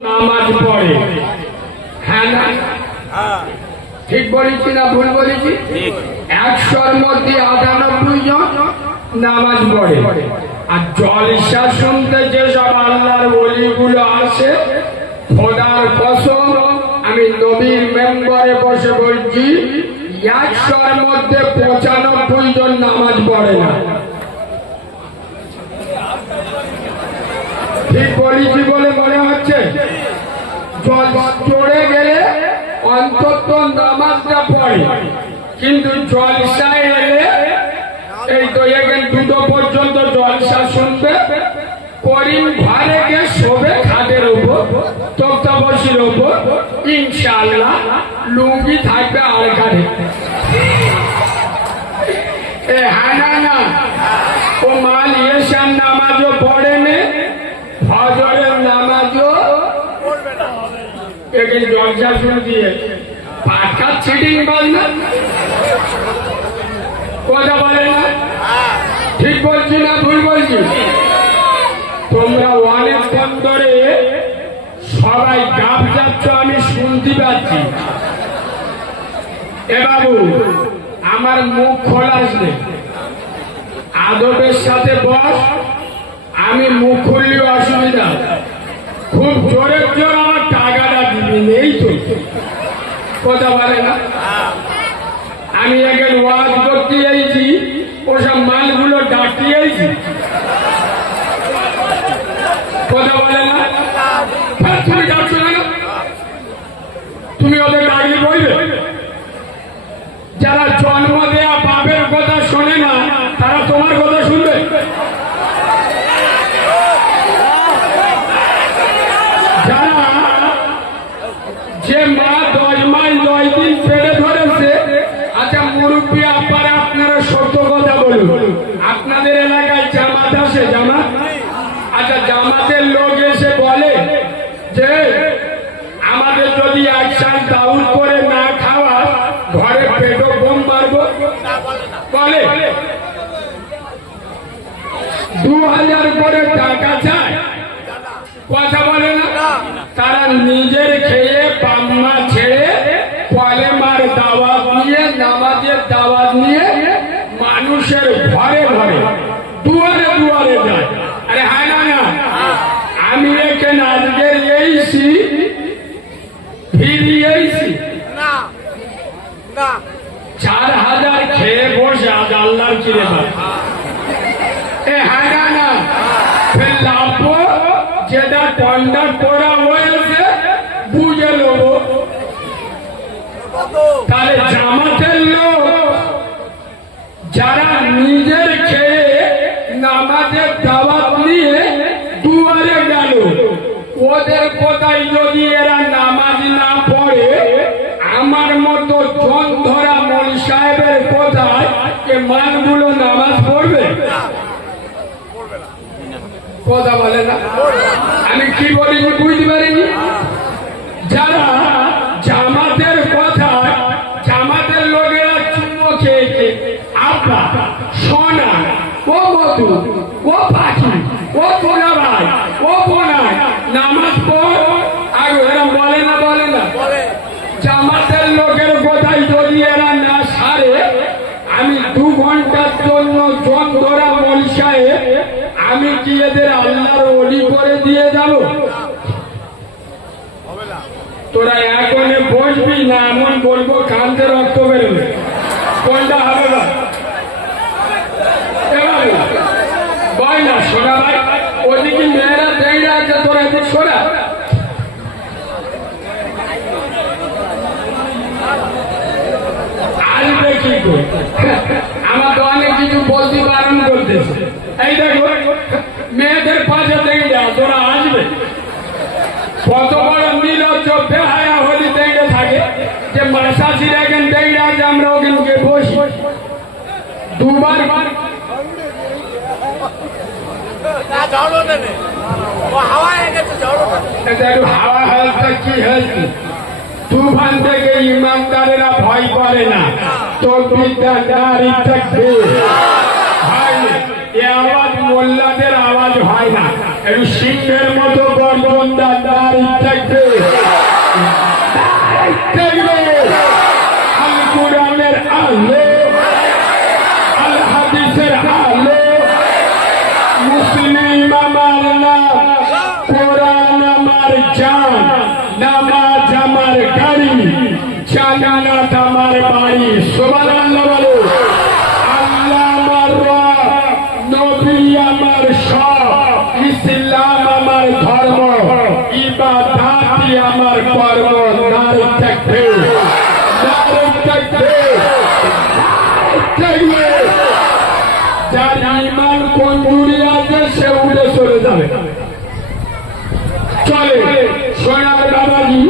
নামাজ পড়ে। হ্যাঁ না ঠিক বলেছি না ভুল বলেছি? 100-র মধ্যে 98 জন নামাজ পড়ে। আর জলসা শুনতে যেসব আল্লাহর ওলিগুলো আসে, খোদার কসম আমি নবীর মেম্বারে বসে বলছি 100-র মধ্যে 95 জন নামাজ পড়ে না। ঠিক বলেছি বলে মনে হচ্ছে? জল চড়ে গেলে অন্তত নামাজটা পড়ে, কিন্তু জলসায় এলে এই তো এখানে 2টো পর্যন্ত জলসা শুনবে, করিম ঘরে গিয়ে শোবে খাটের উপর, তক্তাপসির উপর, ইনশাআল্লাহ লুঙ্গি থাকবে আর কাঠে। হ্যাঁ না ও মাল ইয়েশার নামাজও পড়ে নে, ফজরের নামাজও এখানে জলসা শুনে দিয়ে পাকা চিটিং বল না, কথা বলে না। ঠিক বলছি না ভুল বলছি? তোমরা অনেকক্ষণ ধরে সবাই গাপ যাচ্ছ, আমি শুনতে পাচ্ছি। এ বাবু, আমার মুখ খোলাস নেই, আদবের সাথে বস। আমি মুখ খুললেও অসুবিধা, খুব জোরে জোর আমার টাকাটা দিবি নেই তো, কথা বলে না। আমি এখন ওয়াজ করতে যাইছি, ওসব মালগুলো ডাকতে যাইছি, কথা বলে না। তুমি ডাকছো না, তুমি ওদের ডাকলে বলবে? যারা জন্ম দেয়া বাপের কথা শোনে না, তারা তোমার কথা শুনবে? যারা যে মা 10 মাস 9 দিন পেটে ধরেছে, আচ্ছা মুরব্বী আপারা আপনারা সত্য কথা বলুন, আপনাদের এলাকায় জামাত আসে? জামাত? আচ্ছা জামাতের লোক এসে বলে যে আমাদের যদি 1 সাল দাউদ করে না খাওয়া, ঘরে পেটও বোম মারবো, বলে 2000 করে টাকা চায়, কথা বলে না। তারা নিজের খেয়ে বাম্মা ছেড়ে কলেমার দাওয়াত নিয়ে, নামাজের দাওয়াত নিয়ে মানুষের ঘরে ঘরে দুয়ারে দুয়ারে যায়। আরে হ্যাঁ না, আমি এখানে আজকের এইছি ফিরিয়েছি 4000 খেয়ে বসে আজ আল্লাহর চিরে যায়। হ্যাঁ না, ফের লাভবো যেটা টন্ডার পড়া হয়েছে বুঝে নেব। তাহলে জামাতের লোক যারা নিজের খেয়ে নামাজের দাওয়াত নিয়ে দুয়ারে গেল, ওদের কোথায় যদি এরা নামাজ না পড়ে, আমার মতো জন ধরা মল সাহেবের কোথায় এ মানগুলো নামাজ পড়বে? কথা বলে না। আমি কি বলিনি বুঝতে পারিনি? যারা জামাতের কথা, জামাতের লোকেরা চুমো খেয়েছে, আব্বা, সোনা, ও মধু, ও পাখি, ও পোনা ভাই, ও পোনায় নামাজ পড়, আর এরা বলে না? জামাতের লোকের কোথায় যদি এরা না সারে, আমি 2 ঘন্টার জন্য জন ধরা মল সাহেব, আমি কি এদের আল্লাহর ওলি করে দিয়ে যাব? তোরা এখনে বসবি না এমন বলবো কান্তে রক্ত বেরোবে? কোনটা হবে না? বল না সোনা ভাই, ওদিকে মেয়েরা দেড়া আছে, তোরা এদিক সোনা। আসবে কি করে? আমার তো অনেক কিছু বলতে বারণ করতেছে। এই দেখো মেয়েদের পাশে দেখে যাও, তোরা আসবে? কত বড় নির্লজ্জ বেহায়া হলি দেখে থাকে যে মাসাসির এখন দেখে আছে, আমরা ওখানে বসি 2বার হাওয়া হালকা কি হয়েছে? তুফান থেকে ইমানদারেরা ভয় করে না, তোর বিদ্যা নারী থাকবে। এ আওয়াজ মোল্লাদের আওয়াজ হয় না। একটু সিংহের মতো গর্জনদার দাঁড়ি থাকবে, থাকবে। আল কোরআনের আলো, আল হাদিসের আলো, মুসলিম আমার নাম, কোরআন আমার জান, নামাজ আমার গাড়ি, জান্নাত আমার বাড়ি। সুবহানাল্লাহ বলো। আল্লাহ আমার রব, নবী আমার সব, ইসলাম আমার ধর্ম, ইবাদতই আমার কর্ম। নারে তাকবীর, নারে তাকবীর, তাকবীর। যার ঈমান কমজোরি আছে সে উড়ে চলে যাবে। চলে সোনার বাবাজি,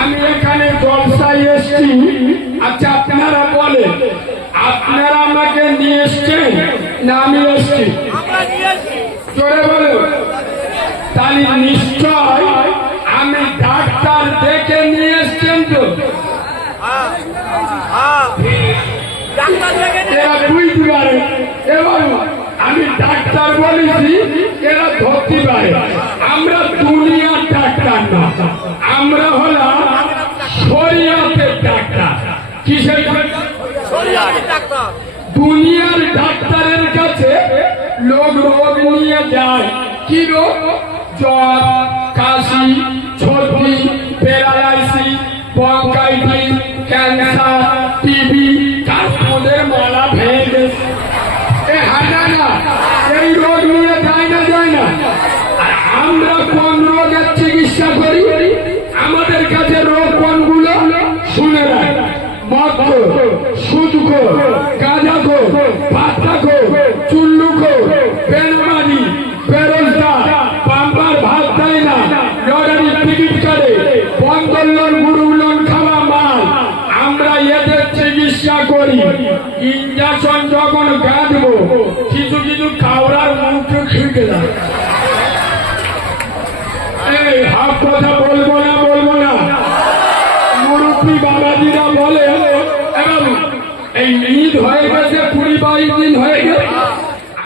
আমি এখানে জলসায় এসছি। আচ্ছা আপনারা বলে, আপনারা আমাকে নিয়ে এসছেন না আমি এসছি? জোরে বলে। তাহলে নিশ্চয় আমি ডাক্তার দেখে নিয়ে এসছেন তো? এরা বুঝতে পারে। এবং আমি ডাক্তার বলেছি, এরা ধরতে পারে। আমরা দুনিয়ার ডাক্তার না, আমরা হলাম শরিয়াতের ডাক্তার। কিসের ডাক্তার? দুনিয়ার ডাক্তারের কাছে লোক রোগ নিয়ে যায়। কি রোগ? জ্বর, কাশি, সর্দি, প্যারালাইসিস, ব্রঙ্কাইটিস, ক্যান্সার, টিবি, কাশিদের মালা ভেঙে গেছে। এই রোগ নিয়ে যায় না, যায় না। আর আমরা কোন রোগের চিকিৎসা করি? আমাদের কাছে রোগ কোনগুলো শুনে রাখ। মদখোর, সুদখোর, গাঁজাখোর, পাত্তাখোর, চুল্লুখোর, বেনামাজি, বেরোজগার, বাম্পার ভাত দেয় না, লটারি টিকিট কাটে, বন্ধন লোন, গুরু লোন খাওয়া মাল, আমরা এদের চিকিৎসা করি। ইঞ্জেকশন যখন গাঁজবো, কিছু কিছু খাওয়ার মুখে খিকে যায়। এই হাফ কথা বলবো না, বলবো না। মুরব্বী বাবাজিরা বলে, এই ঈদ হয়ে গেছে, 20-22 দিন হয়ে গেছে,